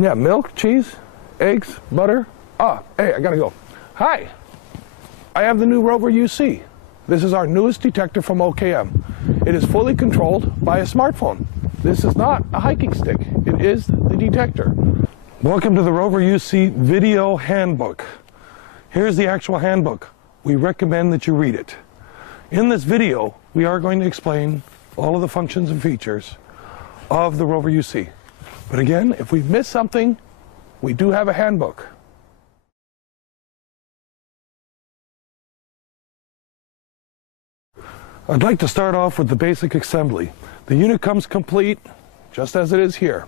Yeah, milk, cheese, eggs, butter. Ah, hey, I gotta go. Hi, I have the new Rover UC. This is our newest detector from OKM. It is fully controlled by a smartphone. This is not a hiking stick. It is the detector. Welcome to the Rover UC video handbook. Here's the actual handbook. We recommend that you read it. In this video, we are going to explain all of the functions and features of the Rover UC. But again, if we miss something, we do have a handbook. I'd like to start off with the basic assembly. The unit comes complete, just as it is here.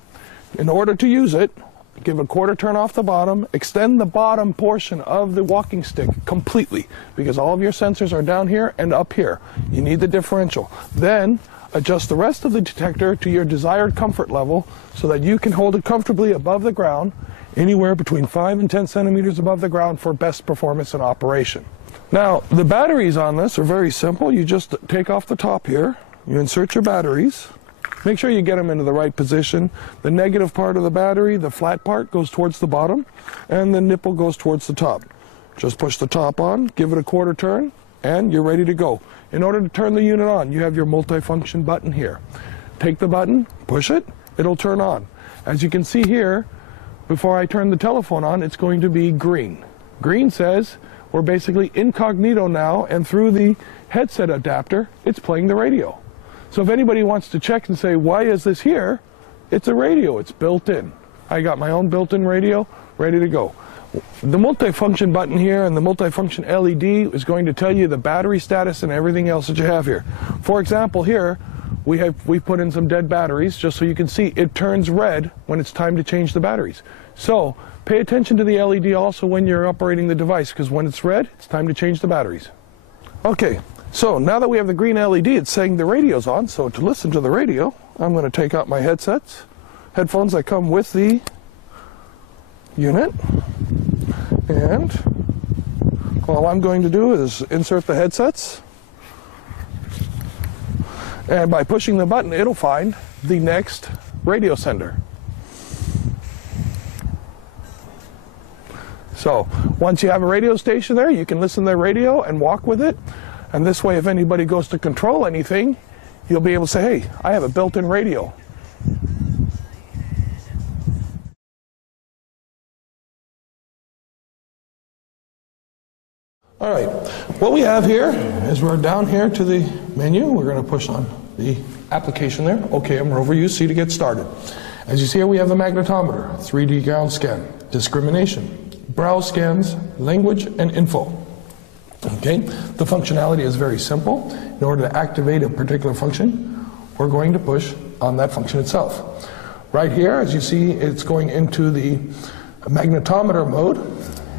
In order to use it, give a quarter turn off the bottom, extend the bottom portion of the walking stick completely, because all of your sensors are down here and up here. You need the differential. Then, adjust the rest of the detector to your desired comfort level so that you can hold it comfortably above the ground, anywhere between 5 and 10 centimeters above the ground for best performance in operation. Now, the batteries on this are very simple. You just take off the top here, you insert your batteries, make sure you get them into the right position. The negative part of the battery, the flat part, goes towards the bottom, and the nipple goes towards the top. Just push the top on, give it a quarter turn, and you're ready to go. In order to turn the unit on, you have your multifunction button here. Take the button, push it, it'll turn on. As you can see here, before I turn the telephone on, it's going to be green. Green says we're basically incognito now, and through the headset adapter, it's playing the radio. So if anybody wants to check and say, why is this here? It's a radio, it's built in. I got my own built-in radio, ready to go. The multifunction button here and the multifunction LED is going to tell you the battery status and everything else that you have here. For example, here, we put in some dead batteries just so you can see it turns red when it's time to change the batteries. So pay attention to the LED also when you're operating the device, because when it's red, it's time to change the batteries. Okay, so now that we have the green LED, it's saying the radio's on. So to listen to the radio, I'm going to take out my headphones that come with the unit. And all I'm going to do is insert the headsets. And by pushing the button, it'll find the next radio sender. So once you have a radio station there, you can listen to the radio and walk with it. And this way, if anybody goes to control anything, you'll be able to say, hey, I have a built-in radio. All right, what we have here is we're down here to the menu. We're going to push on the application there. OKM Rover UC to get started. As you see here, we have the magnetometer, 3D ground scan, discrimination, browse scans, language, and info. Okay, the functionality is very simple. In order to activate a particular function, we're going to push on that function itself. Right here, as you see, it's going into the magnetometer mode.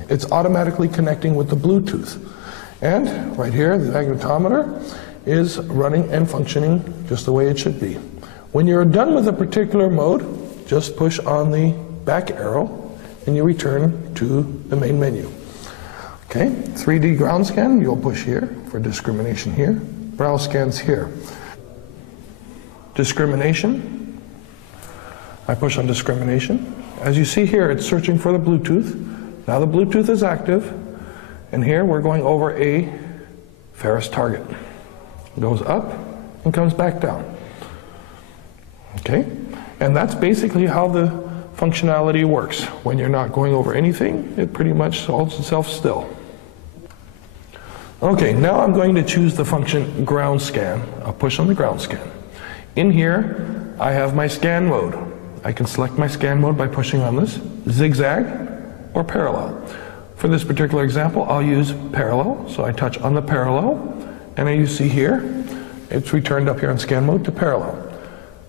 It's automatically connecting with the Bluetooth. And right here, the magnetometer is running and functioning just the way it should be. When you're done with a particular mode, just push on the back arrow and you return to the main menu. Okay, 3D ground scan, you'll push here for discrimination here. Browse scans here. Discrimination, I push on discrimination. As you see here, it's searching for the Bluetooth. Now the Bluetooth is active, and here we're going over a ferrous target. It goes up and comes back down. Okay, and that's basically how the functionality works. When you're not going over anything, it pretty much holds itself still. Okay, now I'm going to choose the function ground scan. I'll push on the ground scan. In here, I have my scan mode. I can select my scan mode by pushing on this, zigzag or parallel. For this particular example, I'll use parallel. So I touch on the parallel, and as you see here, it's returned up here in scan mode to parallel.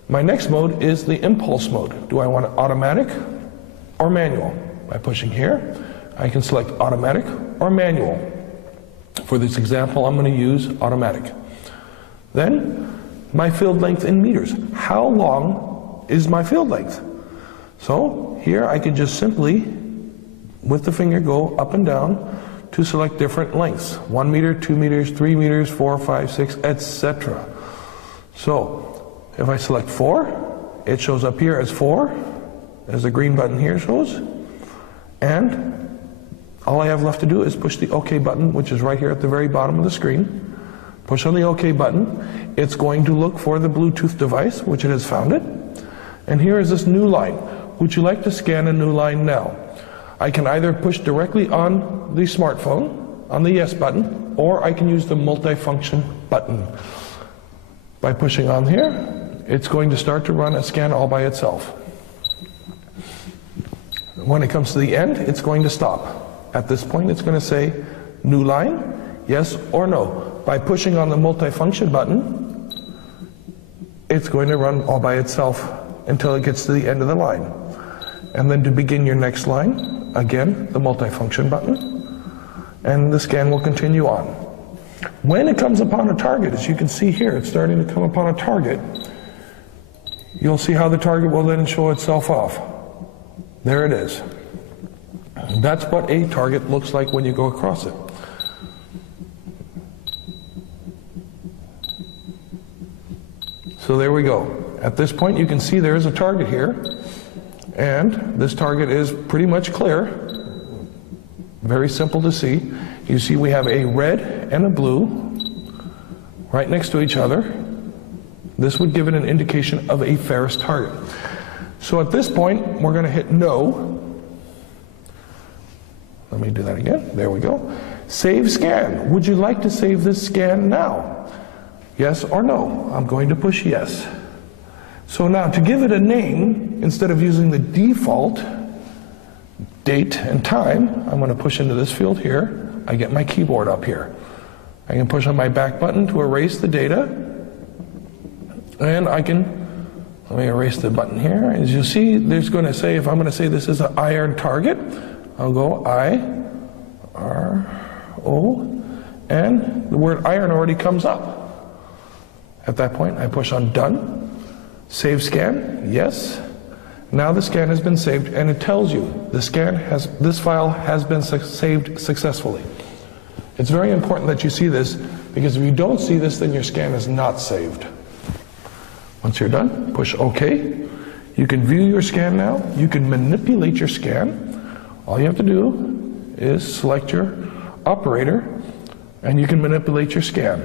My next mode is the impulse mode. Do I want it automatic or manual? By pushing here, I can select automatic or manual. For this example, I'm going to use automatic. Then, my field length in meters. How long is my field length? So here I can just simply, with the finger, go up and down to select different lengths. 1 meter, 2 meters, 3 meters, 4, 5, 6, etc. So if I select 4, it shows up here as 4. as the green button here shows. And all I have left to do is push the OK button, which is right here at the very bottom of the screen. Push on the OK button. It's going to look for the Bluetooth device, which it has found it. And here is this new line. Would you like to scan a new line now? I can either push directly on the smartphone, on the yes button, or I can use the multifunction button. By pushing on here, it's going to start to run a scan all by itself. When it comes to the end, it's going to stop. At this point, it's going to say new line, yes or no. By pushing on the multifunction button, it's going to run all by itself until it gets to the end of the line. And then to begin your next line, again, the multifunction button, and the scan will continue on. When it comes upon a target, as you can see here, it's starting to come upon a target, you'll see how the target will then show itself off. There it is. That's what a target looks like when you go across it. So there we go. At this point, you can see there is a target here, and this target is pretty much clear. Very simple to see. You see we have a red and a blue right next to each other. This would give it an indication of a ferrous target. So at this point, we're going to hit no. Let me do that again. There we go. Save scan. Would you like to save this scan now? Yes or no? I'm going to push yes. So now to give it a name, instead of using the default date and time, I'm going to push into this field here. I get my keyboard up here. I can push on my back button to erase the data. And I can, let me erase the button here. As you see, there's going to say, if I'm going to say this is an iron target, I'll go I-R-O, and the word iron already comes up. At that point, I push on done. Save scan, yes. Now the scan has been saved, and it tells you this file has been saved successfully. It's very important that you see this, because if you don't see this, then your scan is not saved. Once you're done, push OK. You can view your scan now. You can manipulate your scan. All you have to do is select your operator, and you can manipulate your scan.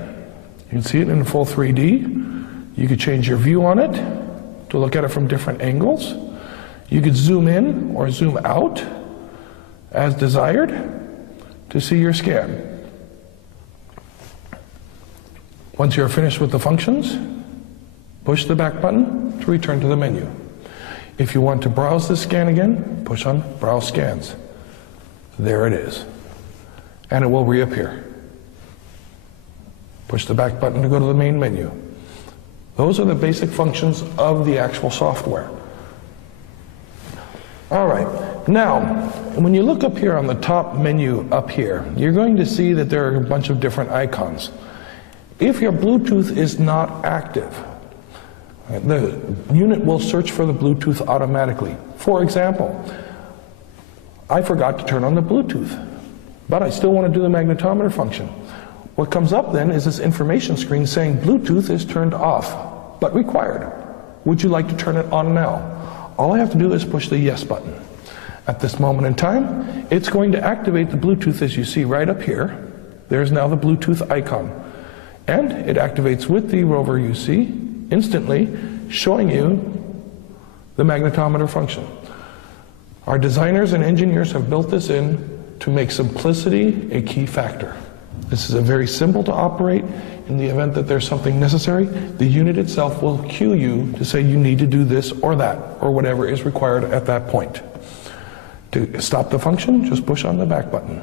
You can see it in full 3D. You could change your view on it to look at it from different angles. You could zoom in or zoom out as desired to see your scan. Once you're finished with the functions, push the back button to return to the menu. If you want to browse the scan again, push on Browse Scans. There it is. And it will reappear. Push the back button to go to the main menu. Those are the basic functions of the actual software. All right. Now, when you look up here on the top menu up here, you're going to see that there are a bunch of different icons. If your Bluetooth is not active, the unit will search for the Bluetooth automatically. For example, I forgot to turn on the Bluetooth, but I still want to do the magnetometer function. What comes up then is this information screen saying Bluetooth is turned off, but required. Would you like to turn it on now? All I have to do is push the yes button. At this moment in time, it's going to activate the Bluetooth as you see right up here. There's now the Bluetooth icon. And it activates with the Rover UC, instantly showing you the magnetometer function. Our designers and engineers have built this in to make simplicity a key factor. This is a very simple to operate. In the event that there's something necessary, the unit itself will cue you to say you need to do this or that, or whatever is required at that point. To stop the function, just push on the back button,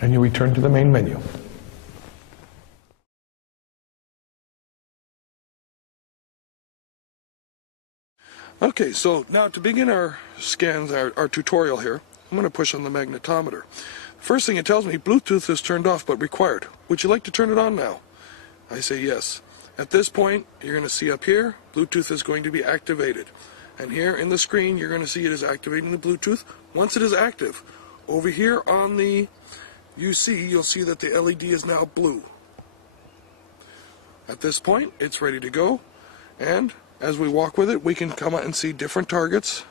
and you return to the main menu. Okay, so now to begin our scans, our tutorial here, I'm going to push on the magnetometer. First thing it tells me, Bluetooth is turned off but required. Would you like to turn it on now? I say yes. At this point, you're going to see up here, Bluetooth is going to be activated. And here in the screen, you're going to see it is activating the Bluetooth. Once it is active, over here on the UC, you'll see that the LED is now blue. At this point, it's ready to go. And as we walk with it, we can come out and see different targets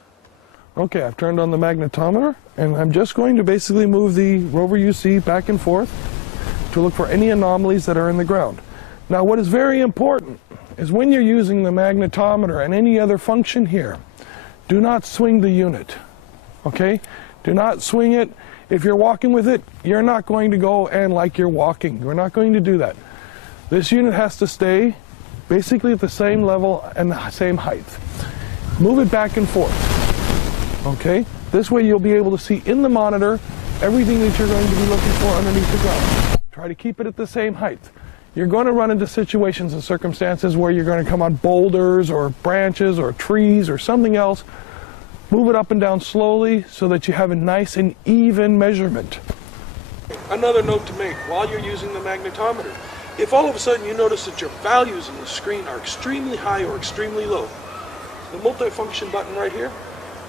Okay, I've turned on the magnetometer, and I'm just going to basically move the Rover UC back and forth to look for any anomalies that are in the ground. Now, what is very important is when you're using the magnetometer and any other function here, do not swing the unit, okay? Do not swing it. If you're walking with it, you're not going to go and like you're walking. You're not going to do that. This unit has to stay basically at the same level and the same height. Move it back and forth. Okay, this way you'll be able to see in the monitor everything that you're going to be looking for underneath the ground. Try to keep it at the same height. You're going to run into situations and circumstances where you're going to come on boulders or branches or trees or something else. Move it up and down slowly so that you have a nice and even measurement. Another note to make while you're using the magnetometer. If all of a sudden you notice that your values on the screen are extremely high or extremely low, the multifunction button right here,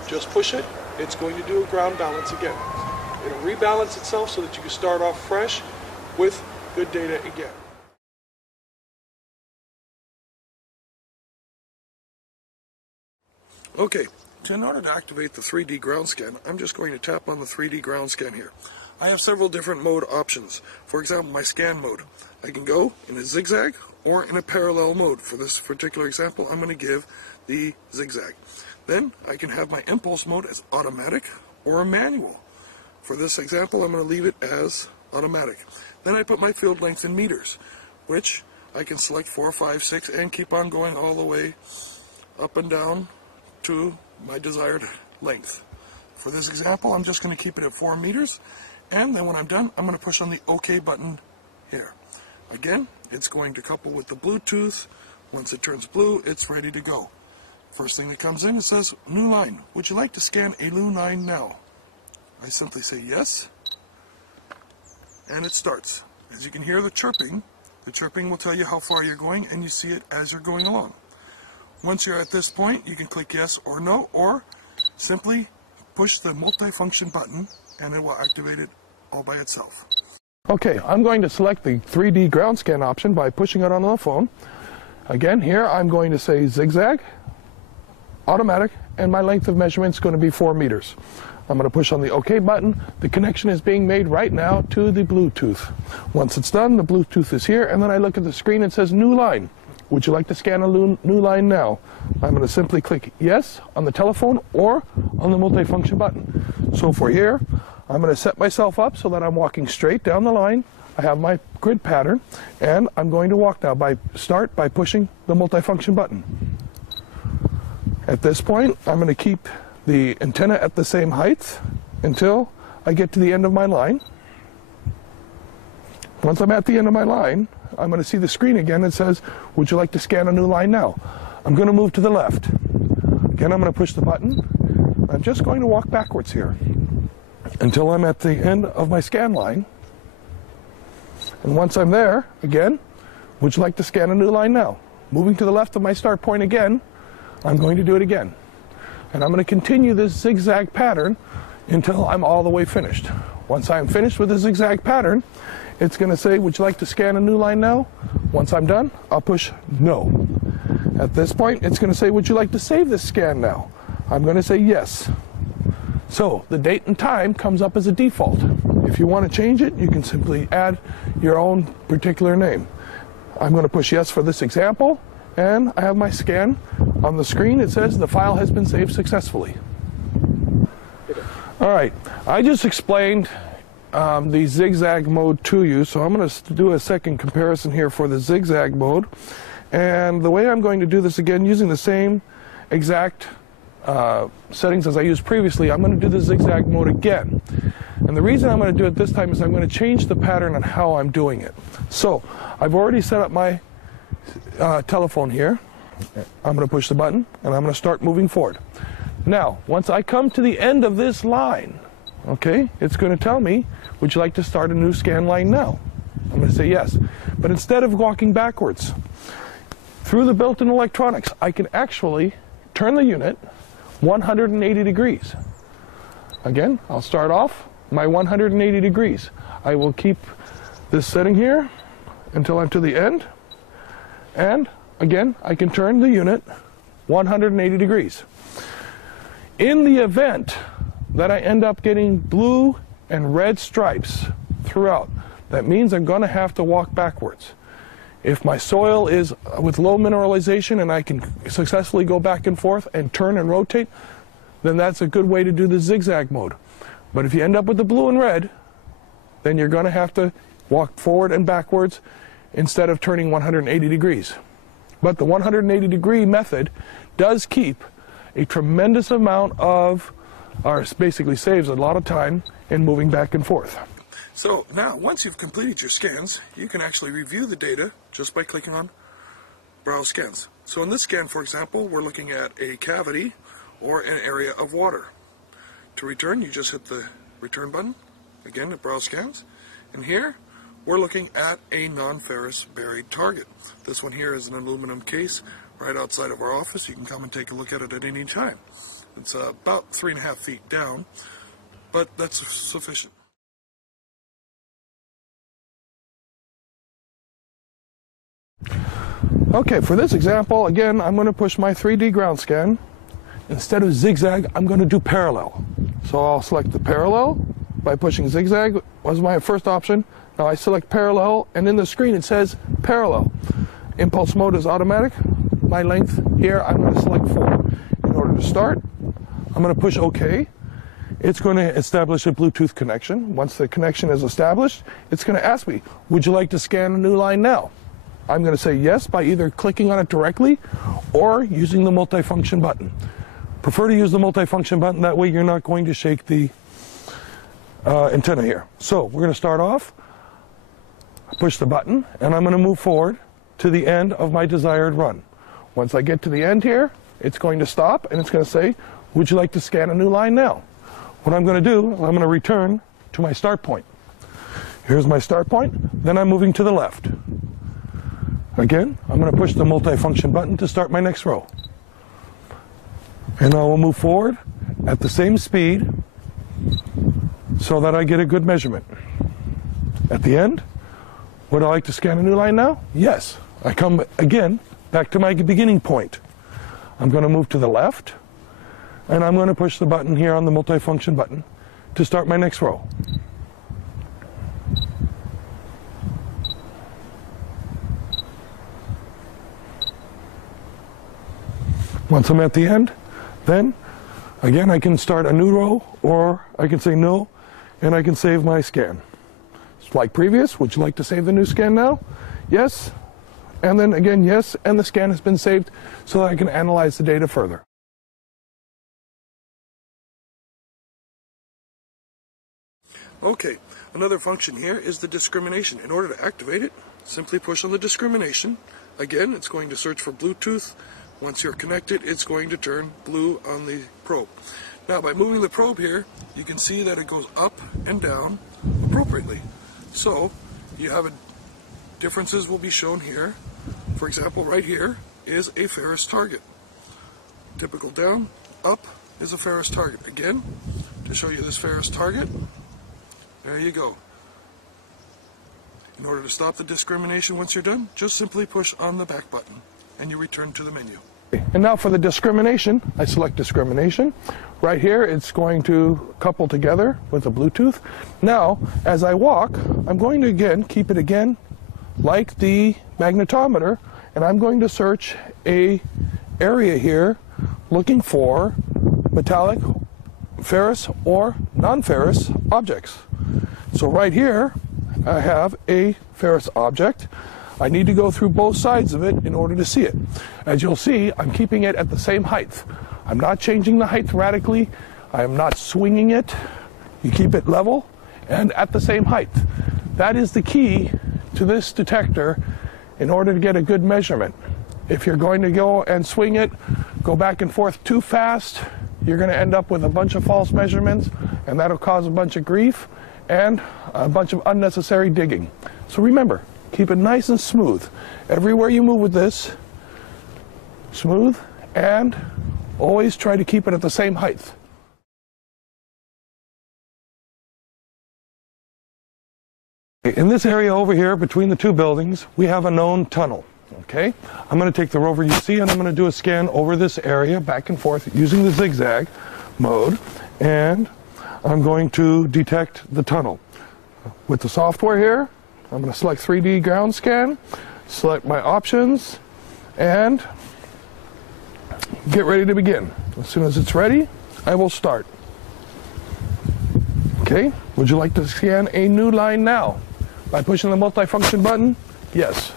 just push it, it's going to do a ground balance again. It'll rebalance itself so that you can start off fresh with good data again. Okay, so in order to activate the 3D ground scan, I'm just going to tap on the 3D ground scan here. I have several different mode options. For example, my scan mode. I can go in a zigzag or in a parallel mode. For this particular example, I'm going to give the zigzag. Then I can have my impulse mode as automatic or manual. For this example, I'm going to leave it as automatic. Then I put my field length in meters, which I can select 4, 5, 6, and keep on going all the way up and down to my desired length. For this example, I'm just going to keep it at 4 meters, and then when I'm done, I'm going to push on the OK button here. Again, it's going to couple with the Bluetooth. Once it turns blue, it's ready to go. First thing that comes in, it says, new line. Would you like to scan a new line now? I simply say yes, and it starts. As you can hear the chirping will tell you how far you're going, and you see it as you're going along. Once you're at this point, you can click yes or no, or simply push the multifunction button, and it will activate it all by itself. Okay, I'm going to select the 3D ground scan option by pushing it on the phone. Again, here I'm going to say zigzag, automatic, and my length of measurement is going to be 4 meters. I'm going to push on the OK button. The connection is being made right now to the Bluetooth. Once it's done, the Bluetooth is here, and then I look at the screen and it says new line. Would you like to scan a new line now? I'm going to simply click yes on the telephone or on the multifunction button. So for here, I'm going to set myself up so that I'm walking straight down the line. I have my grid pattern, and I'm going to walk now by pushing the multifunction button. At this point, I'm going to keep the antenna at the same height until I get to the end of my line. Once I'm at the end of my line, I'm going to see the screen again that says, would you like to scan a new line now? I'm going to move to the left. Again, I'm going to push the button. I'm just going to walk backwards here until I'm at the end of my scan line. And once I'm there, again, would you like to scan a new line now? Moving to the left of my start point again, I'm going to do it again. And I'm going to continue this zigzag pattern until I'm all the way finished. Once I'm finished with the zigzag pattern, it's going to say, would you like to scan a new line now? Once I'm done, I'll push no. At this point, it's going to say, would you like to save this scan now? I'm going to say yes. So the date and time comes up as a default. If you want to change it, you can simply add your own particular name. I'm going to push yes for this example, and I have my scan. On the screen, it says the file has been saved successfully. All right, I just explained the zigzag mode to you, so I'm going to do a second comparison here for the zigzag mode. And the way I'm going to do this again, using the same exact settings as I used previously, I'm going to do the zigzag mode again. And the reason I'm going to do it this time is I'm going to change the pattern on how I'm doing it. So I've already set up my telephone here. I'm going to push the button, and I'm going to start moving forward. Now, once I come to the end of this line, okay, it's going to tell me, would you like to start a new scan line now? I'm going to say yes. But instead of walking backwards, through the built-in electronics, I can actually turn the unit 180 degrees. Again, I'll start off my 180 degrees. I will keep this setting here until I'm to the end. And again, I can turn the unit 180 degrees. In the event that I end up getting blue and red stripes throughout, that means I'm going to have to walk backwards. If my soil is with low mineralization and I can successfully go back and forth and turn and rotate, then that's a good way to do the zigzag mode. But if you end up with the blue and red, then you're going to have to walk forward and backwards instead of turning 180 degrees. But the 180 degree method does keep a tremendous amount of, or basically saves a lot of time in moving back and forth. So now, once you've completed your scans, you can actually review the data just by clicking on Browse Scans. So in this scan, for example, we're looking at a cavity or an area of water. To return, you just hit the return button, again to Browse Scans. And here, we're looking at a non-ferrous buried target. This one here is an aluminum case right outside of our office. You can come and take a look at it at any time. It's about 3.5 feet down, but that's sufficient. Okay, for this example, again, I'm going to push my 3D ground scan. Instead of zigzag, I'm going to do parallel. So I'll select the parallel by pushing zigzag, was my first option. Now I select parallel, and in the screen it says parallel. Impulse mode is automatic. My length here, I'm going to select 4. In order to start, I'm going to push OK. It's going to establish a Bluetooth connection. Once the connection is established, it's going to ask me, would you like to scan a new line now? I'm going to say yes by either clicking on it directly or using the multifunction button. Prefer to use the multifunction button, that way you're not going to shake the antenna here. So we're going to start off, push the button, and I'm going to move forward to the end of my desired run. Once I get to the end here, it's going to stop and it's going to say, would you like to scan a new line now? What I'm going to do, I'm going to return to my start point. Here's my start point, then I'm moving to the left. Again, I'm going to push the multifunction button to start my next row. And I will move forward at the same speed so that I get a good measurement. At the end, would I like to scan a new line now? Yes. I come again back to my beginning point. I'm going to move to the left, and I'm going to push the button here on the multifunction button to start my next row. Once I'm at the end, then again I can start a new row, or I can say no, and I can save my scan. It's like previous, would you like to save the new scan now? Yes, and then again yes, and the scan has been saved so that I can analyze the data further. Okay, another function here is the discrimination. In order to activate it, simply push on the discrimination. Again, it's going to search for Bluetooth. Once you're connected, it's going to turn blue on the probe. Now, by moving the probe here, you can see that it goes up and down appropriately. So, you have differences will be shown here. For example, right here is a ferrous target. Typical down, up is a ferrous target. Again, to show you this ferrous target, there you go. In order to stop the discrimination once you're done, just simply push on the back button and you return to the menu. And now for the discrimination, I select discrimination. Right here, it's going to couple together with the Bluetooth. Now, as I walk, I'm going to again keep it again like the magnetometer, and I'm going to search a area here looking for metallic, ferrous, or non-ferrous objects. So right here, I have a ferrous object. I need to go through both sides of it in order to see it. As you'll see, I'm keeping it at the same height. I'm not changing the height radically. I am not swinging it. You keep it level and at the same height. That is the key to this detector in order to get a good measurement. If you're going to go and swing it, go back and forth too fast, you're going to end up with a bunch of false measurements, and that'll cause a bunch of grief and a bunch of unnecessary digging. So remember, keep it nice and smooth. Everywhere you move with this, smooth, and always try to keep it at the same height. In this area over here between the two buildings, we have a known tunnel. Okay, I'm going to take the Rover UC and I'm going to do a scan over this area back and forth using the zigzag mode, and I'm going to detect the tunnel. With the software here, I'm going to select 3D ground scan, select my options, and get ready to begin. As soon as it's ready, I will start. Okay, would you like to scan a new line now? By pushing the multifunction button? Yes.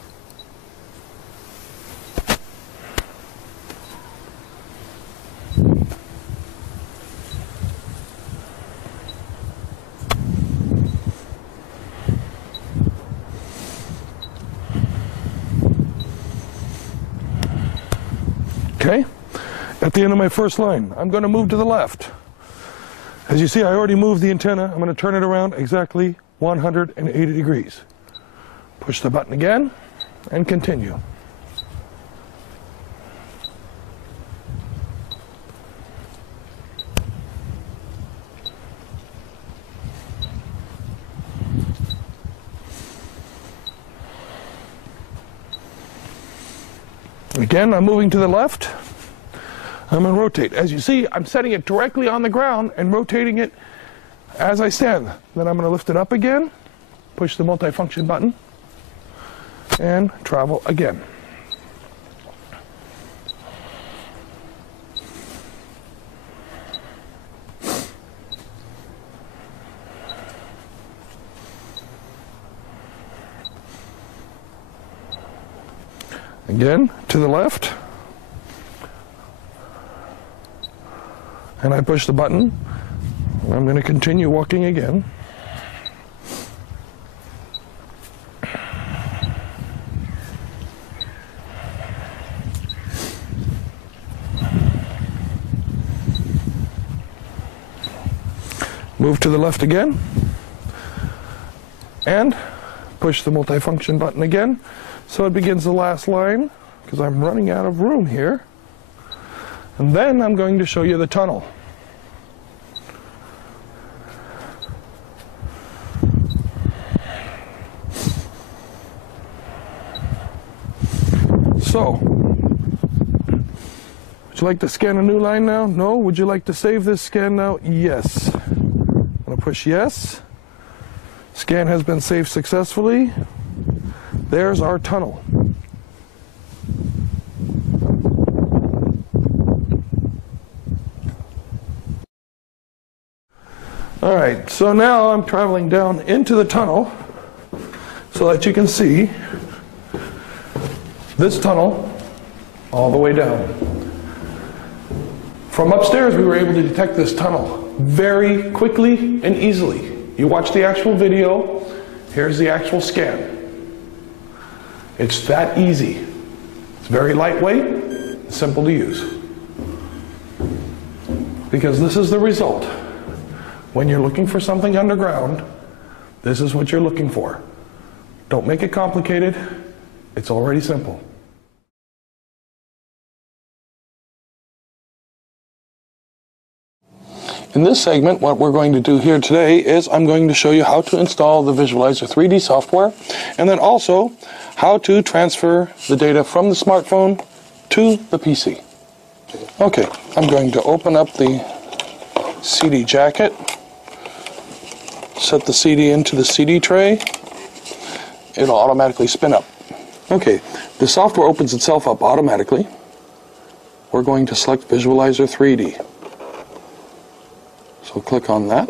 Okay, at the end of my first line, I'm going to move to the left. As you see, I already moved the antenna. I'm going to turn it around exactly 180 degrees. Push the button again and continue. Again, I'm moving to the left. I'm going to rotate. As you see, I'm setting it directly on the ground and rotating it as I stand. Then I'm going to lift it up again, push the multifunction button, and travel again. Again, to the left. And I push the button. I'm going to continue walking again. Move to the left again. And push the multifunction button again. So it begins the last line, because I'm running out of room here. And then I'm going to show you the tunnel. So, would you like to scan a new line now? No? Would you like to save this scan now? Yes. I'm going to push yes. Scan has been saved successfully. There's our tunnel. All right, so now I'm traveling down into the tunnel so that you can see this tunnel all the way down. From upstairs, we were able to detect this tunnel very quickly and easily. You watch the actual video, here's the actual scan. It's that easy. It's very lightweight, simple to use. Because this is the result. When you're looking for something underground, this is what you're looking for. Don't make it complicated. It's already simple. In this segment, what we're going to do here today is I'm going to show you how to install the Visualizer 3D software, and then also how to transfer the data from the smartphone to the PC. Okay, I'm going to open up the CD jacket, set the CD into the CD tray. It'll automatically spin up. Okay, the software opens itself up automatically. We're going to select Visualizer 3D. So click on that.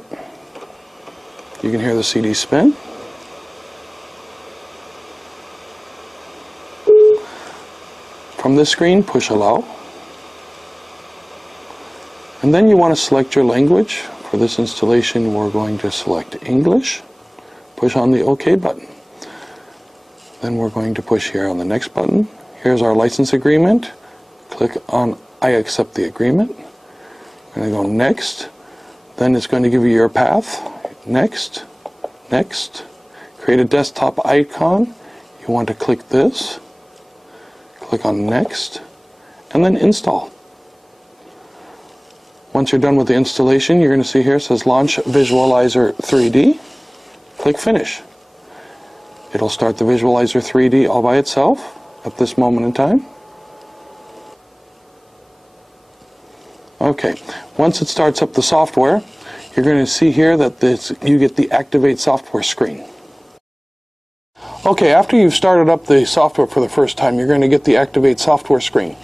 You can hear the CD spin. From this screen, push allow. And then you want to select your language. For this installation, we're going to select English. Push on the OK button. Then we're going to push here on the next button. Here's our license agreement. Click on I accept the agreement. I'm going to go next. Then it's going to give you your path. Next. Next. Create a desktop icon. You want to click this. Click on next. And then install. Once you're done with the installation, you're going to see here it says Launch Visualizer 3D. Click Finish. It'll start the Visualizer 3D all by itself at this moment in time. Okay, once it starts up the software, you're going to see here that you get the Activate Software screen. Okay, after you've started up the software for the first time, you're going to get the Activate Software screen.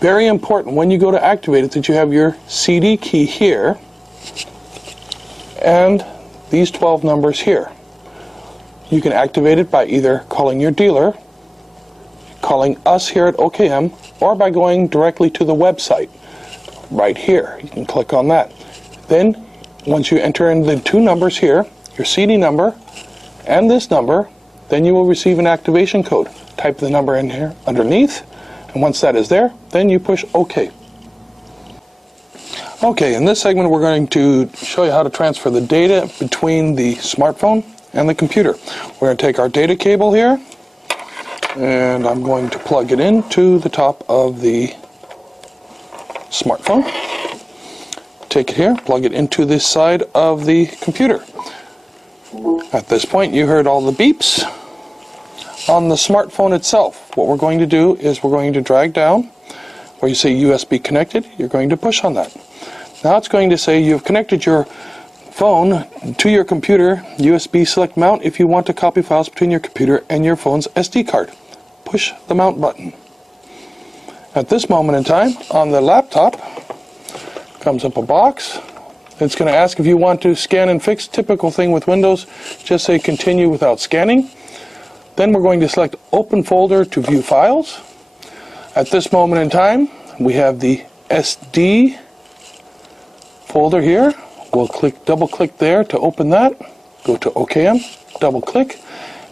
Very important when you go to activate it that you have your CD key here and these 12 numbers here. You can activate it by either calling your dealer, calling us here at OKM, or by going directly to the website right here. You can click on that. Then once you enter in the two numbers here, your CD number and this number, then you will receive an activation code. Type the number in here underneath, and once that is there, then you push OK. Okay, in this segment we're going to show you how to transfer the data between the smartphone and the computer. We're going to take our data cable here, and I'm going to plug it into the top of the smartphone. Take it here, plug it into this side of the computer. At this point you heard all the beeps. On the smartphone itself, what we're going to do is we're going to drag down where you say USB connected. You're going to push on that. Now it's going to say you've connected your phone to your computer. USB select mount if you want to copy files between your computer and your phone's SD card. Push the mount button. At this moment in time, on the laptop, comes up a box. It's going to ask if you want to scan and fix. Typical thing with Windows, just say continue without scanning. Then we're going to select Open Folder to view files. At this moment in time, we have the SD folder here. We'll double click there to open that. Go to OKM, double click,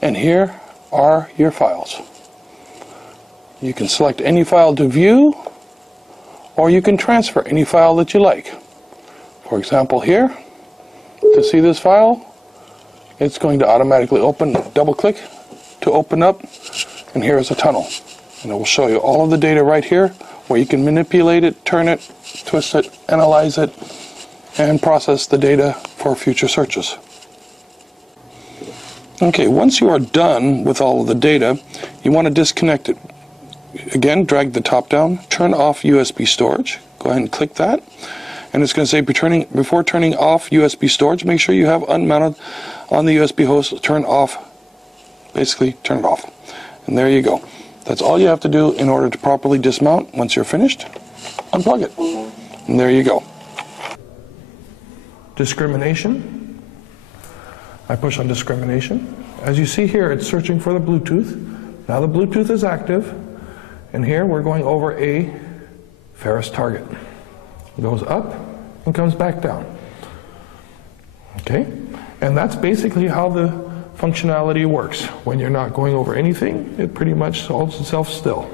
and here are your files. You can select any file to view, or you can transfer any file that you like. For example here, to see this file, it's going to automatically open. Double click to open up, and here is a tunnel. And it will show you all of the data right here where you can manipulate it, turn it, twist it, analyze it, and process the data for future searches. Okay, once you are done with all of the data, you want to disconnect it. Again, drag the top down, turn off USB storage. Go ahead and click that. And it's going to say before turning off USB storage, make sure you have unmounted on the USB host, turn off. Basically, turn it off. And there you go. That's all you have to do in order to properly dismount. Once you're finished, unplug it. And there you go. Discrimination. I push on discrimination. As you see here, it's searching for the Bluetooth. Now the Bluetooth is active. And here we're going over a ferrous target. It goes up and comes back down. Okay? And that's basically how the functionality works. When you're not going over anything, it pretty much holds itself still.